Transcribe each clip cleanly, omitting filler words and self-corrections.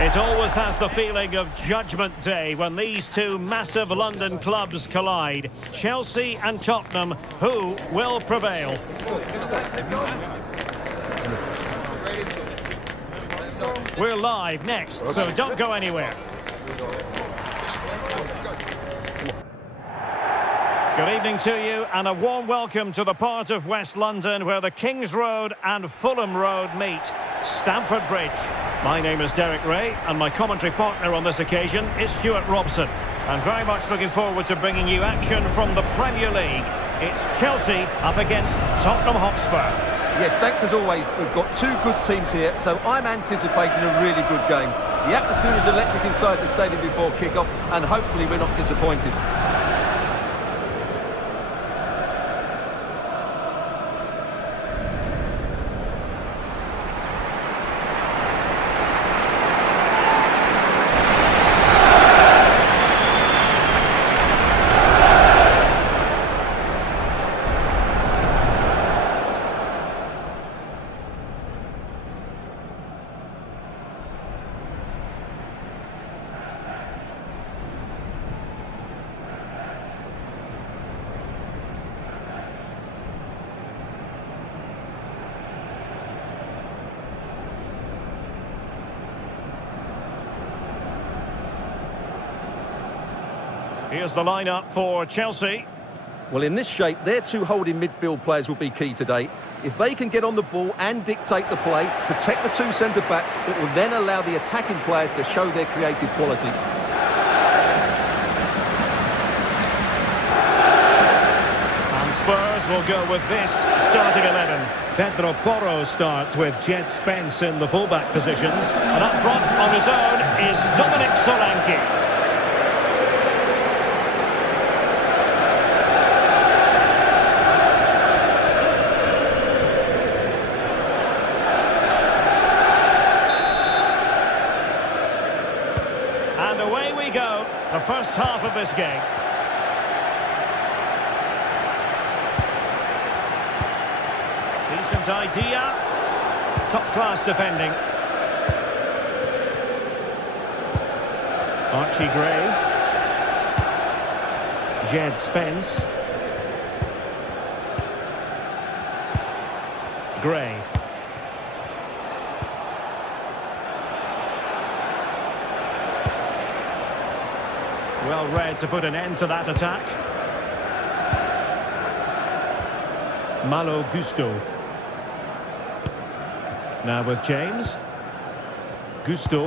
It always has the feeling of Judgment Day when these two massive London clubs collide. Chelsea and Tottenham, who will prevail? We're live next, so don't go anywhere. Good evening to you and a warm welcome to the part of West London where the King's Road and Fulham Road meet, Stamford Bridge. My name is Derek Ray and my commentary partner on this occasion is Stuart Robson. I'm very much looking forward to bringing you action from the Premier League. It's Chelsea up against Tottenham Hotspur. Yes, thanks as always. We've got two good teams here, so I'm anticipating a really good game. The atmosphere is electric inside the stadium before kick-off, and hopefully we're not disappointed. Here's the lineup for Chelsea. Well, in this shape, their two holding midfield players will be key today. If they can get on the ball and dictate the play, protect the two centre-backs, it will then allow the attacking players to show their creative quality. And Spurs will go with this starting 11. Pedro Porro starts with Jed Spence in the fullback positions. And up front on his own is Dominic Solanke. And away we go, the first half of this game. Decent idea. Top-class defending. Archie Gray. Jed Spence. Gray. Well read to put an end to that attack. Malo Gusto. Now with James. Gusto.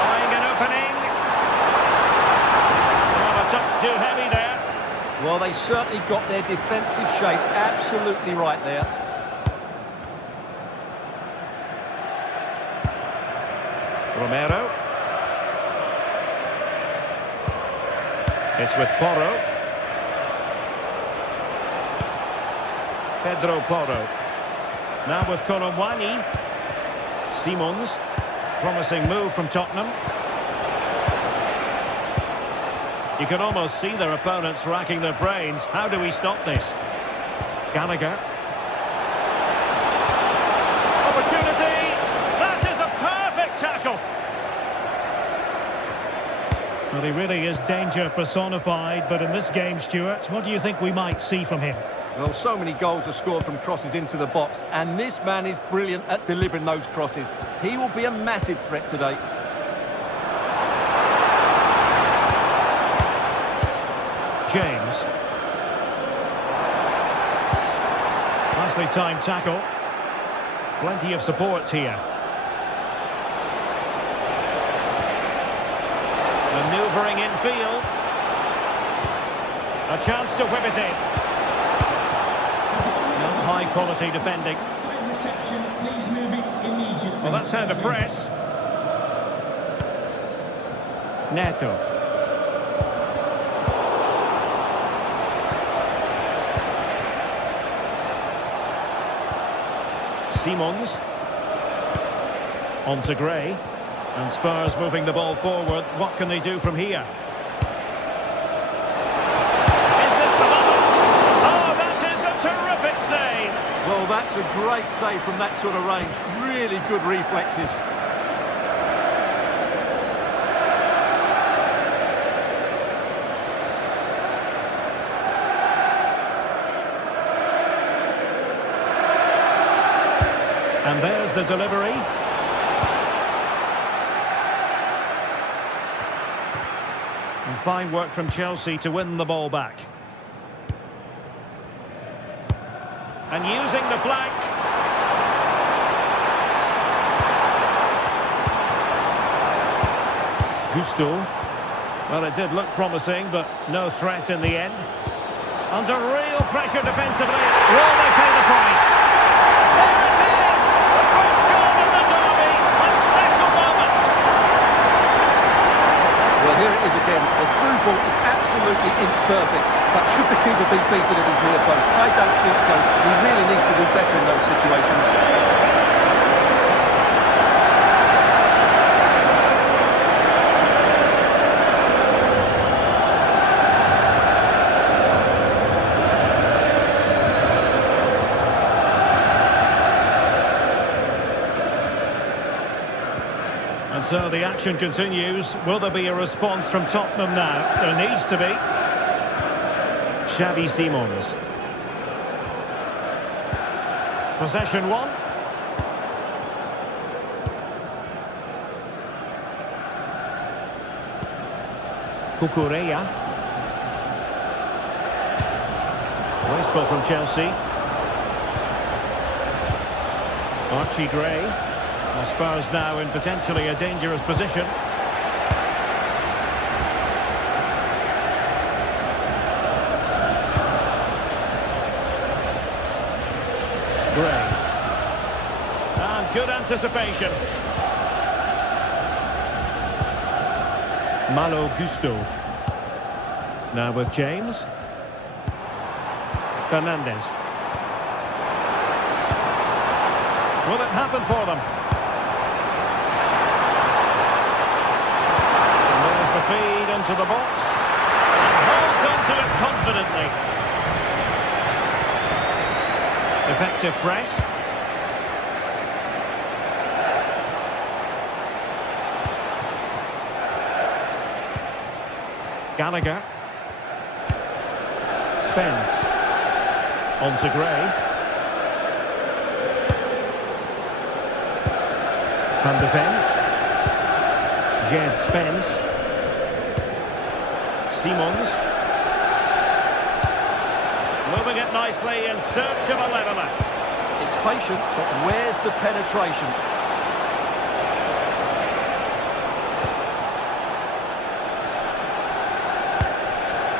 Eyeing an opening. Oh, a touch too heavy there. Well, they certainly got their defensive shape absolutely right there. Romero. It's with Porro. Pedro Porro. Now with Colomwani. Simons. Promising move from Tottenham. You can almost see their opponents racking their brains. How do we stop this? Gallagher. Opportunity. That is a perfect tackle. Well, he really is danger personified, but in this game, Stuart, what do you think we might see from him? Well, so many goals are scored from crosses into the box, and this man is brilliant at delivering those crosses. He will be a massive threat today. James. Nicely timed tackle. Plenty of support here. Manoeuvring infield. A chance to whip it in. High quality defending. Well, that's how to press. Neto. Simons. On to Gray. And Spurs moving the ball forward. What can they do from here? Is this the moment? Oh, that is a terrific save. Well, that's a great save from that sort of range. Really good reflexes. And there's the delivery. And fine work from Chelsea to win the ball back. And using the flank. Gusto. Well, it did look promising, but no threat in the end. Under real pressure defensively. Will they pay the price? There it is! The first goal in the derby. A special moment. Well, here it is again. The through ball is absolutely imperfect. But should the keeper be beaten at his near post? I don't think so. He really needs to do better in those situations. And so the action continues. Will there be a response from Tottenham now? There needs to be. Xavi Simons. Possession one. Cucurella. Wasteful from Chelsea. Archie Gray. The Spurs now in potentially a dangerous position. Gray. And good anticipation. Malo Gusto. Now with James. Fernandez. Will it happen for them? The feed into the box and holds onto it confidently. Effective press. Gallagher. Spence. On to Gray. Van de Ven. Jed Spence. Simons. Moving it nicely in search of a leveller. It's patient, but where's the penetration?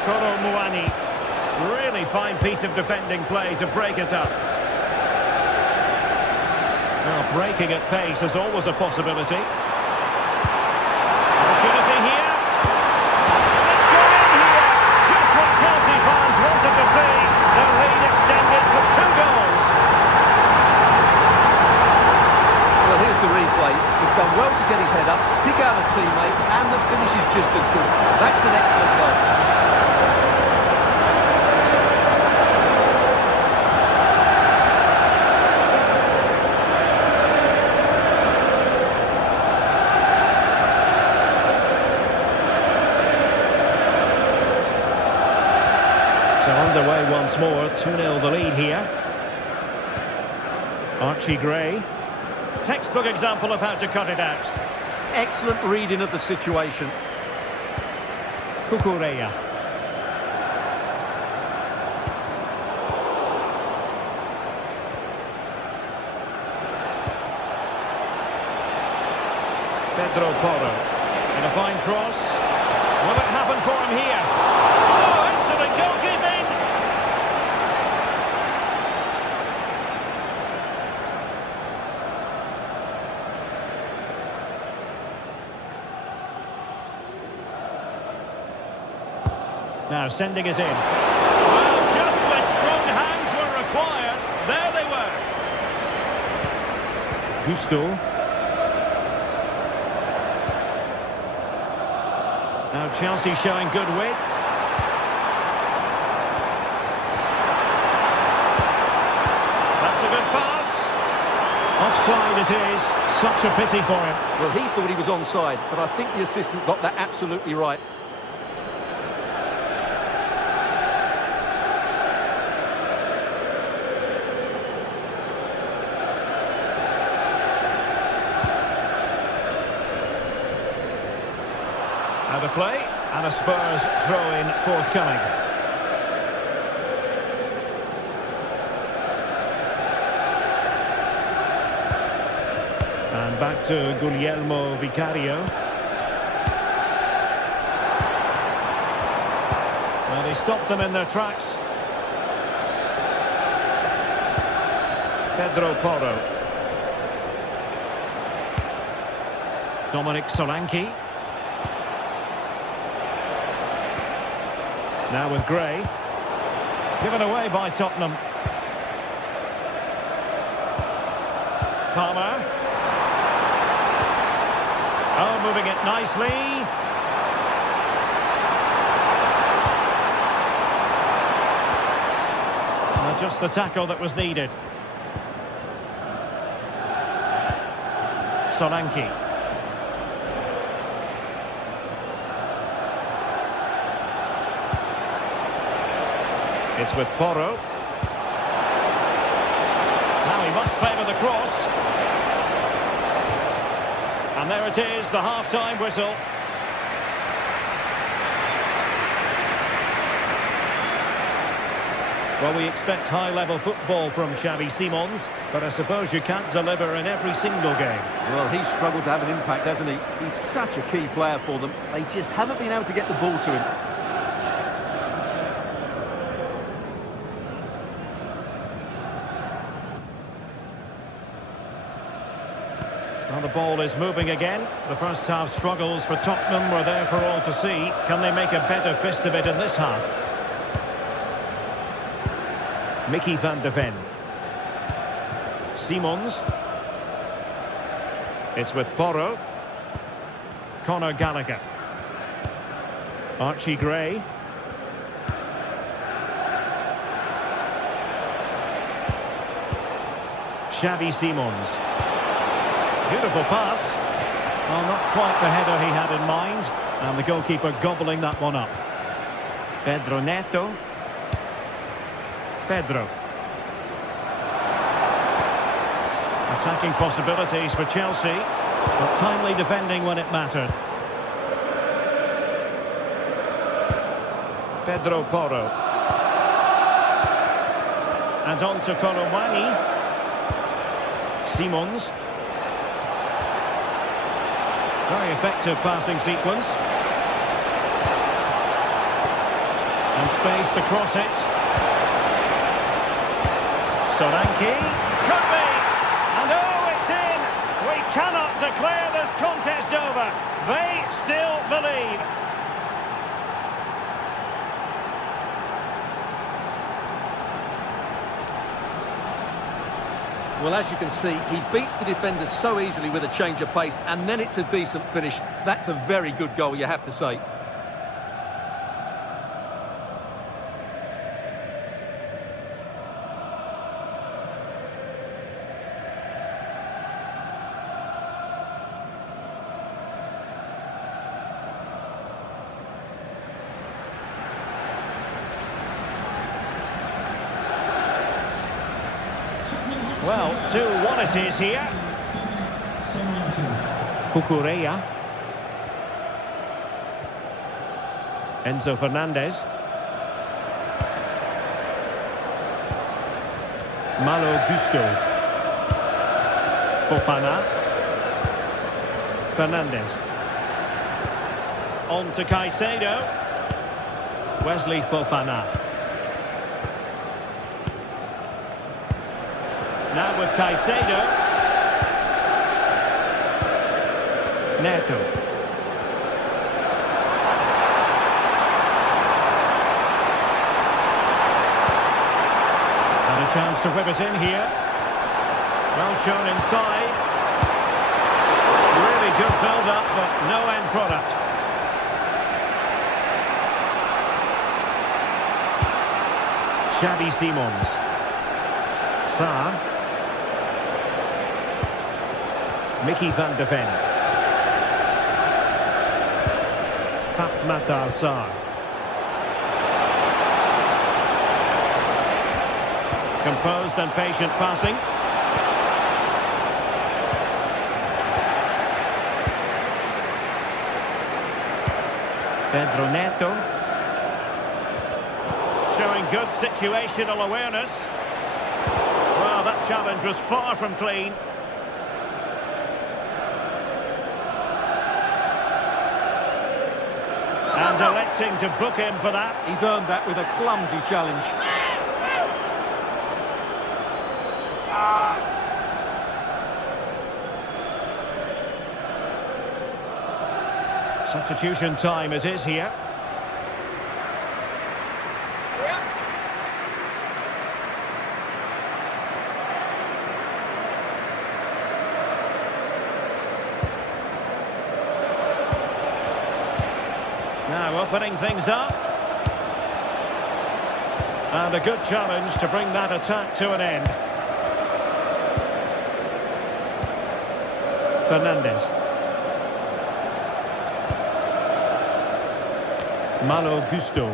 Kolo Muani. Really fine piece of defending play to break it up. Well, breaking at pace is always a possibility. Opportunity here. Chelsea fans wanted to see their lead extended to 2 goals. Well, here's the replay. He's done well to get his head up, pick out a teammate, and the finish is just as good. That's an excellent goal. So underway once more, 2-0 the lead here. Archie Gray. Textbook example of how to cut it out. Excellent reading of the situation. Cucurella. Pedro Porro. And a fine cross. Will it happen for him here? Oh, excellent goalkeeping! Now sending it in. Well, just when strong hands were required, there they were. Gusto. Now Chelsea showing good width. That's a good pass. Offside it is. Such a pity for him. Well, he thought he was onside, but I think the assistant got that absolutely right. Out of play, and a Spurs throw-in forthcoming. And back to Guglielmo Vicario. Well, he stopped them in their tracks. Pedro Porro. Dominic Solanke. Now with Gray. Given away by Tottenham. Palmer. Oh, moving it nicely. Just the tackle that was needed. Solanke. It's with Porro. Now he must favour the cross. And there it is, the half-time whistle. Well, we expect high-level football from Xavi Simons, but I suppose you can't deliver in every single game. Well, he's struggled to have an impact, hasn't he? He's such a key player for them. They just haven't been able to get the ball to him. Well, the ball is moving again. The first half struggles for Tottenham were there for all to see. Can they make a better fist of it in this half? Mickey van de Ven. Simons. It's with Porro. Conor Gallagher. Archie Gray. Xavi Simons. Beautiful pass. Well, not quite the header he had in mind. And the goalkeeper gobbling that one up. Pedro Neto. Pedro. Attacking possibilities for Chelsea, but timely defending when it mattered. Pedro Porro. And on to Kolomwani. Simons. Very effective passing sequence. And space to cross it. Solanke. Could be! And oh, it's in! We cannot declare this contest over. They still believe. Well, as you can see, he beats the defenders so easily with a change of pace, and then it's a decent finish. That's a very good goal, you have to say. Well, 2-1 it is here. Cucurella. Enzo Fernandez. Malo Gusto. Fofana. Fernandez. On to Caicedo. Wesley Fofana. Now with Caicedo. Neto. And a chance to whip it in here. Well shown inside. Really good build-up, but no end product. Xavi Simons. Sarr. Mickey van de Ven. Matar Sarr. Composed and patient passing. Pedro Neto. Showing good situational awareness. Well, that challenge was far from clean. And electing to book him for that. He's earned that with a clumsy challenge. Substitution time it is here. Now opening things up. And a good challenge to bring that attack to an end. Fernandes. Malo Gusto.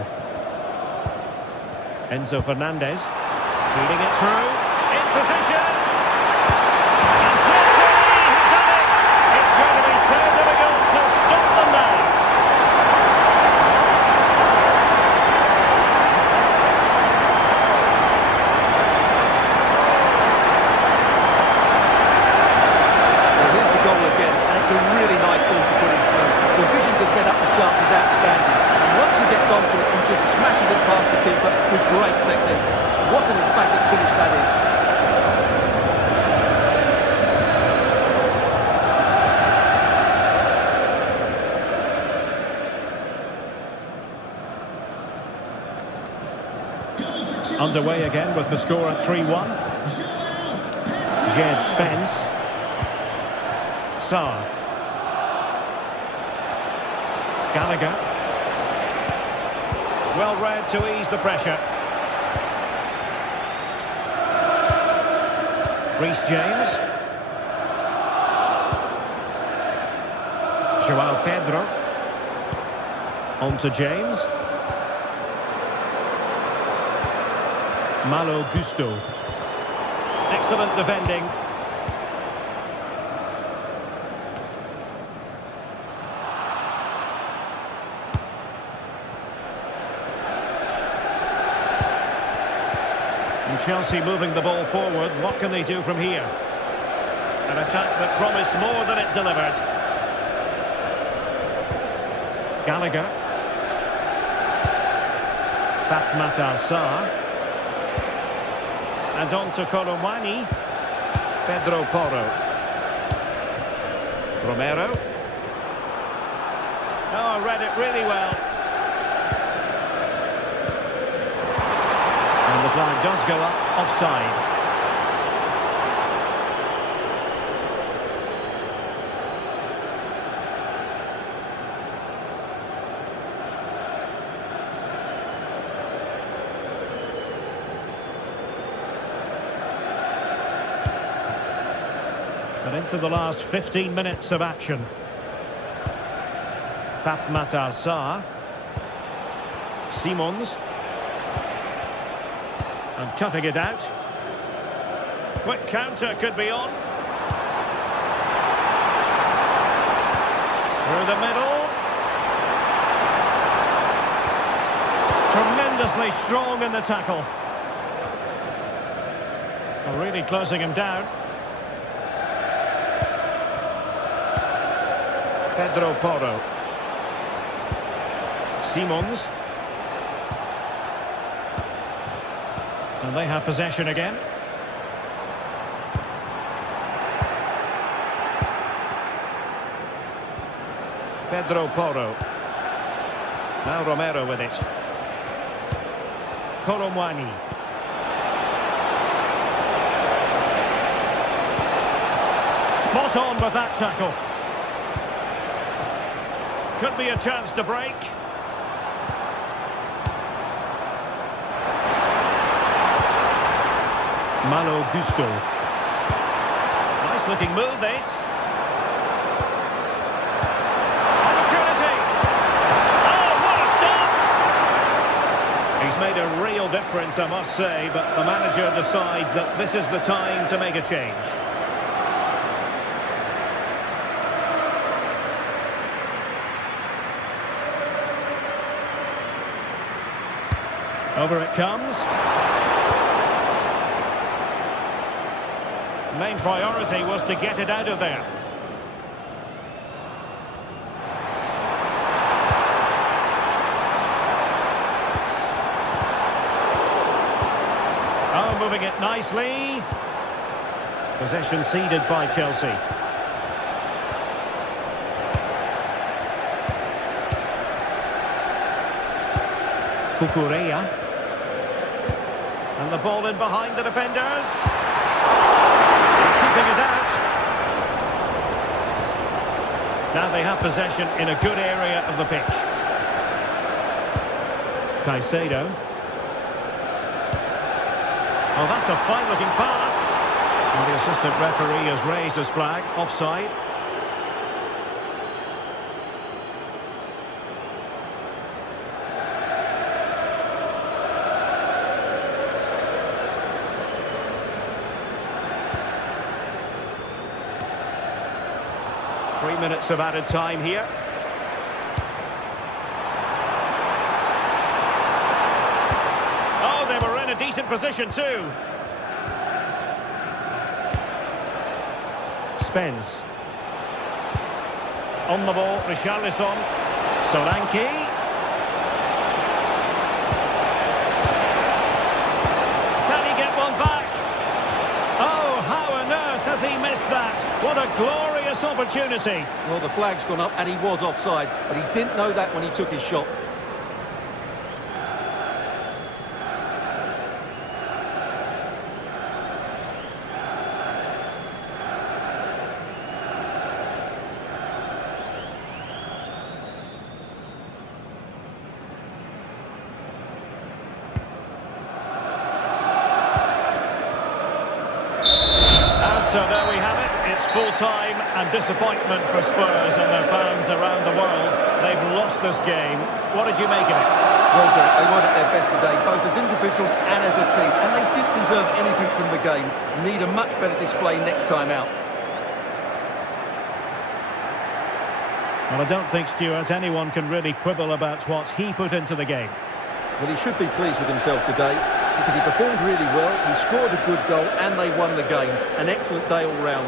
Enzo Fernandez. Feeding it through. In position. And Chelsea have done it. It's going to be so difficult to stop them now. Well, here's the goal again, and it's a really nice ball to put in through. The vision to set up the chance is outstanding. Once he gets onto it, he just smashes it past the keeper with great technique. What an emphatic finish that is. Underway again with the score at 3-1. Jed Spence. Sarr. Gallagher. Well read to ease the pressure. Reece James. Joao Pedro. On to James. Malo Gusto. Excellent defending. And Chelsea moving the ball forward. What can they do from here? An attack that promised more than it delivered. Gallagher. Matar Sarr. And on to Colomwani. Pedro Porro. Romero. Oh, read it really well. And the flag does go up, offside. And into the last 15 minutes of action. Matar Sarr. Simons. And cutting it out. Quick counter could be on. Through the middle. Tremendously strong in the tackle. Well, really closing him down. Pedro Porro. Simons. And they have possession again. Pedro Porro. Now Romero with it. Colomwani. Spot on with that tackle. Could be a chance to break. Malo Gusto. Nice looking move this. difference, I must say, but the manager decides that this is the time to make a change. Over it comes. Main priority was to get it out of there. Oh, moving it nicely. Possession ceded by Chelsea. Cucurella. And the ball in behind the defenders. Keeping it out. Now they have possession in a good area of the pitch. Caicedo. Oh, that's a fine-looking pass. And the assistant referee has raised his flag. Offside. Three minutes of added time here. Oh, they were in a decent position too. Spence. On the ball, Richarlison. Solanke. Can he get one back? Oh, how on earth has he missed that? What a glorious opportunity. Well, the flag's gone up and he was offside, but he didn't know that when he took his shot. So there we have it. It's full-time and disappointment for Spurs and their fans around the world. They've lost this game. What did you make of it? Well, Derek, they weren't at their best today, both as individuals and as a team, and they didn't deserve anything from the game. Need a much better display next time out. Well, I don't think, Stuart, anyone can really quibble about what he put into the game. Well, he should be pleased with himself today because he performed really well, he scored a good goal and they won the game. An excellent day all round.